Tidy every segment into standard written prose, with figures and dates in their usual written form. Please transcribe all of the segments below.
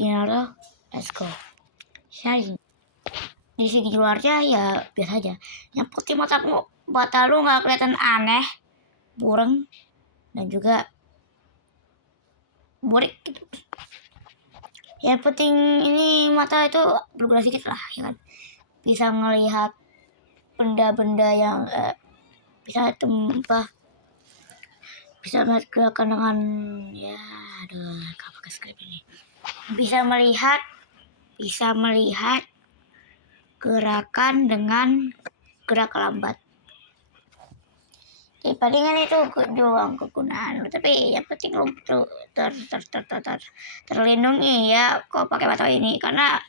seperti Naruto. Let's go. Sharing. Di segi luarnya ya biasa aja. Yang penting mata lu nggak kelihatan aneh, bureng, dan juga burik gitu. Yang penting ini mata itu berguna sedikit lah, ya kan? Bisa ngelihat benda-benda yang bisa melihat gerakan dengan apa pakai skrip ini. Bisa melihat gerakan dengan gerak lambat. Jadi palingan itu doang kegunaan, tapi yang penting lu terlindungi ya kok pakai mata ini, karena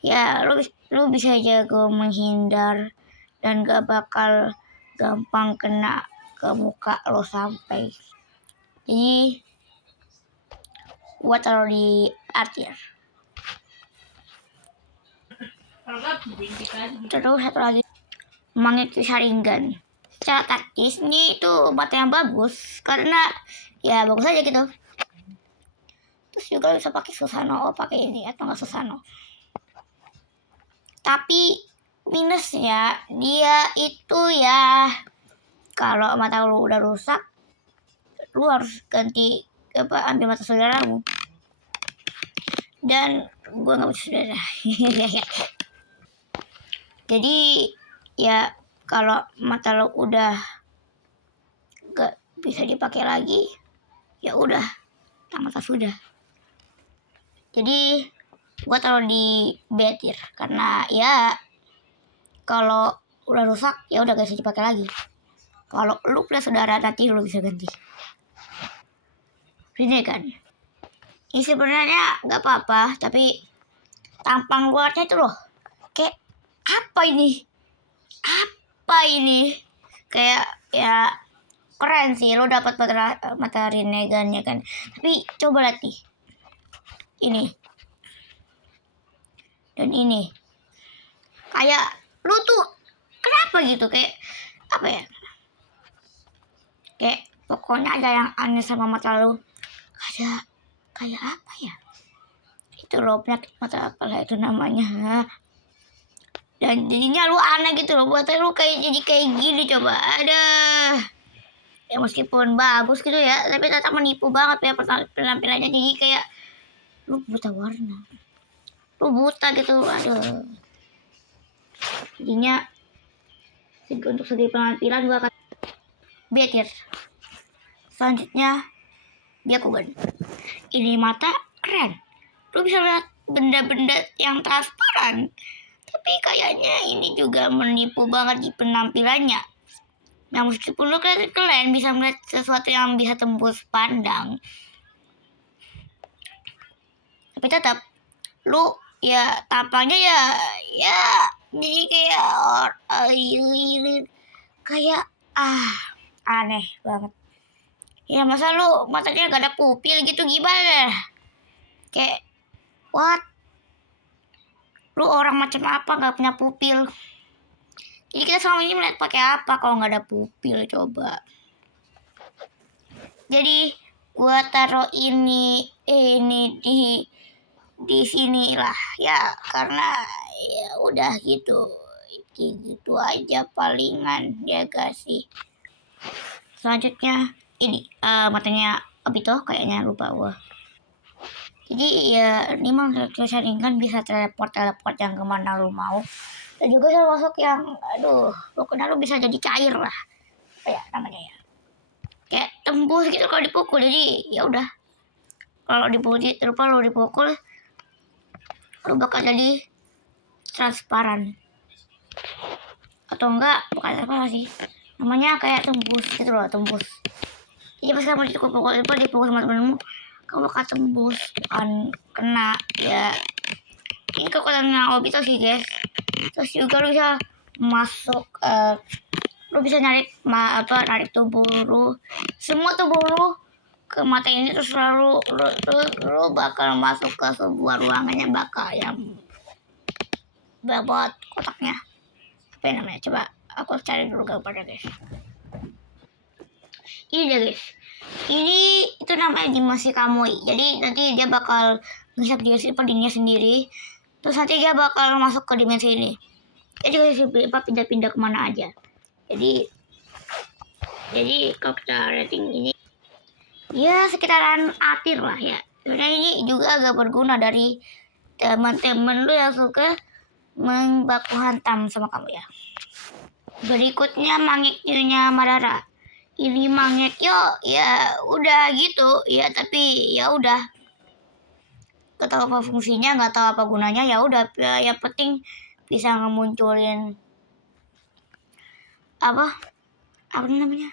ya lu bisa jago menghindar dan gak bakal gampang kena ke muka lo sampai. Jadi gua taruh di artier. Terus satu lagi, Mangekyou Sharingan. Secara taktis ini itu mata yang bagus karena ya bagus aja gitu. Terus juga bisa pakai Susanoo, pakai ini atau nggak Susanoo. Tapi minusnya dia itu ya kalau mata lu udah rusak, lu harus ganti ambil mata saudaramu. Dan gua nggak punya saudara. Jadi ya kalau mata lo udah gak bisa dipakai lagi, ya udah tamat sudah. Jadi gua taruh di betir karena ya kalau udah rusak ya udah gak bisa dipakai lagi. Kalau lu punya saudara nanti lu bisa ganti. Ini kan, ini sebenarnya nggak apa-apa, tapi tampang luarnya itu loh kayak apa ini? Kayak ya keren sih lo dapat mata Rinnegan ya kan. Tapi coba lihat nih. Ini. Dan ini. Kayak lu tuh kenapa gitu, kayak apa ya? Kayak pokoknya ada yang aneh sama mata lu. Kayak apa ya? Itu lo penyakit mata apalah itu namanya. Dan jadinya lu aneh gitu loh, buat lu jadi kayak gini coba. Ada ya meskipun bagus gitu ya, tapi tetap menipu banget ya penampilannya. Jadi kayak lu buta warna, lu buta gitu. Aduh, jadinya untuk segi penampilan gua akan betir. Selanjutnya Byakugan. Ini mata keren, lu bisa lihat benda-benda yang transparan. Tapi kayaknya ini juga menipu banget di penampilannya. Nah meskipun lu keren bisa melihat sesuatu yang bisa tembus pandang, tapi tetap lu ya tampangnya ya jadi kayak aneh banget. Ya masa lu matanya gak ada pupil gitu, gimana? Kayak what? Lu orang macam apa gak punya pupil? Jadi kita selama ini melihat pakai apa kalau nggak ada pupil, coba. Jadi gua taruh ini di sini lah ya, karena ya udah gitu aja palingan ya gak sih. Selanjutnya ini matanya Obito, kayaknya lupa gua. Jadi ya ini Mangekyou Sharingan bisa teleport yang kemana lu mau. Dan juga termasuk yang pokoknya lu bisa jadi cair lah, apa ya namanya ya, kayak tembus gitu kalau dipukul. Jadi ya udah kalau dipukul lu bakal jadi transparan, atau enggak bukan transparan sih namanya, kayak tembus gitu loh, tembus. Jadi pas kamu dipukul sama temenmu, kamu bakal tembus, bukan kena ya. Ini kekuatannya Obito sih guys. Terus juga lu bisa masuk, lu bisa narik tubuh lu, semua tubuh lu ke mata ini. Terus lu bakal masuk ke sebuah ruangannya, bakal yang buat kotaknya apa namanya, coba aku cari dulu gambarnya guys. Ini dia guys, ini itu namanya Dimensi Kamui. Jadi nanti dia bakal ngeset dirinya sendiri, terus nanti dia bakal masuk ke dimensi ini. Dia juga bisa pindah-pindah kemana aja. Jadi kalau kita rating ini ya sekitaran atir lah ya. Sebenarnya ini juga agak berguna dari teman-teman lu yang suka membaku hantam sama kamu ya. Berikutnya Mangekyo-nya Madara. Ini Mangekyo ya udah gitu ya, tapi ya udah gak tahu apa fungsinya, nggak tahu apa gunanya, ya udah ya penting bisa ngemunculin apa namanya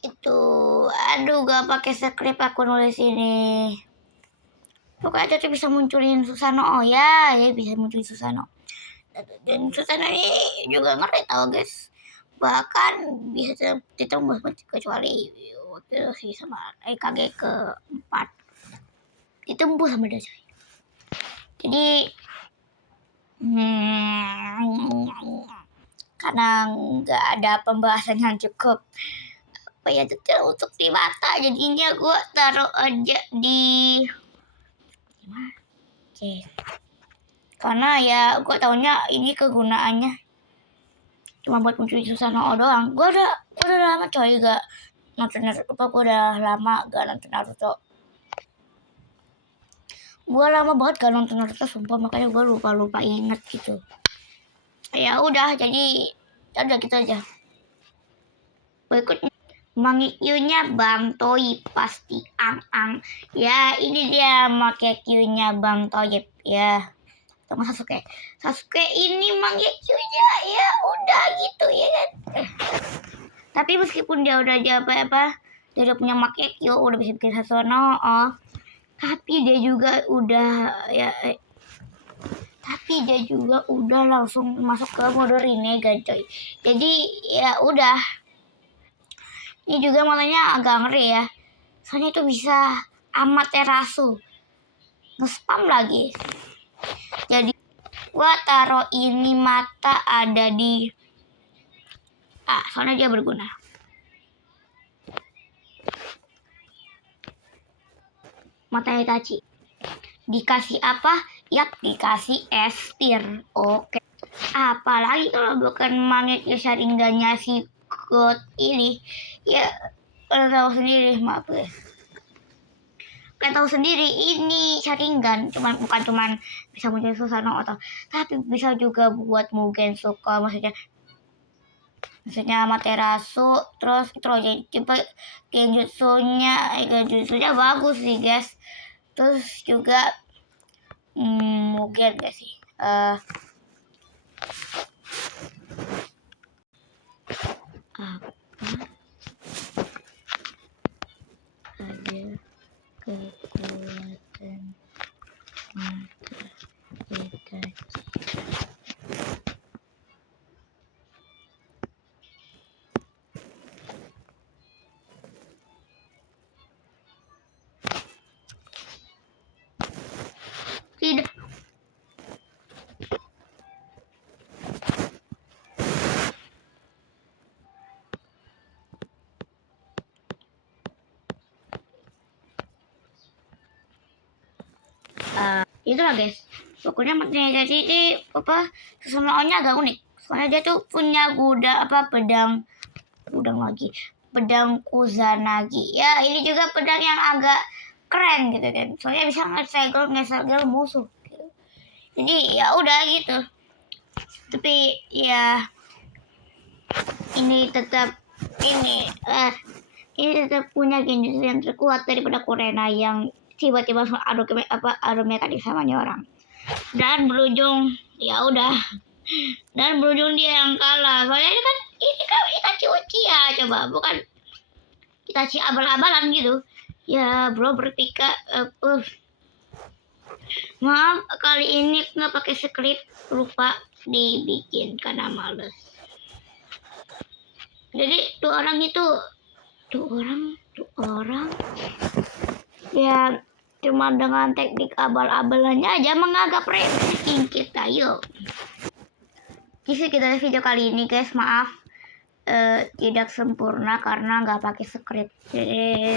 itu, aduh gak pakai skrip aku nulis ini. Pokoknya tuh bisa munculin Susanoo ya bisa munculin Susanoo. Dan Susanoo ini juga ngeri tau guys, bahkan bisa ditembus kecuali waktu si sama EKG ke-4 ditembus sama dia coy. Jadi karena nggak ada pembahasan yang cukup apa ya detail untuk di mata, jadinya gue taruh aja di karena ya gue taunya ini kegunaannya cuma buat munculin Susanoo doang. Gue udah lama coy gak nonton Naruto. Gue udah lama gak nonton Naruto. Gue lama banget gak nonton Naruto sumpah, makanya gue lupa inget gitu. Ya udah, jadi udah gitu aja. Berikutnya Mangekyo-nya Bang Toyib pasti ang. Ya ini dia Mangekyo-nya Bang Toyib ya. Sama Sasuke ini Mangekyo-nya ya udah gitu ya kan. Tapi meskipun dia udah dia udah punya Mangekyo, udah bisa bikin Susanoo, tapi dia juga udah langsung masuk ke mode Rinnegan coy. Jadi ya udah, ini juga makanya agak ngeri ya, soalnya itu bisa Amaterasu nge-spam lagi. Jadi gua taruh ini mata ada di soalnya dia berguna. Mata Itachi dikasih apa? Yap, dikasih S-tier. Oke. Apalagi kalau bukan Mangekyo Sharingan-nya si God ini, ya kalian tahu sendiri, maaf guys. Kalian tahu sendiri ini Sharingan bukan cuman bisa muncul Susanoo tapi bisa juga buat Mugen Suko, maksudnya Amaterasu, terus itu loh, jadi tipe genjutsunya bagus sih guys. Terus juga Mugen gak sih? Ada kekuatan mata Itachi. Tidak. Itulah guys, pokoknya matanya Itachi ini Susanoo-nya agak unik, soalnya dia tuh punya pedang Kusanagi ya. Ini juga pedang yang agak keren gitu kan, soalnya bisa ngesegel musuh gitu. Jadi ya udah gitu, tapi ya ini tetap punya genjutsu yang terkuat daripada Kurena yang tiba-tiba adu mekanik sama orang, dan berujung dia yang kalah. Soalnya ini kan Itachi Uchiha, coba bukan Itachi abal-abalan gitu ya bro. Maaf kali ini nggak pakai skrip, lupa dibikin karena males. Jadi dua orang ya cuma dengan teknik abal-abalannya aja menganggap remeh kita. Yuk, jadi kita video kali ini guys, maaf tidak sempurna karena nggak pakai skrip. Jadi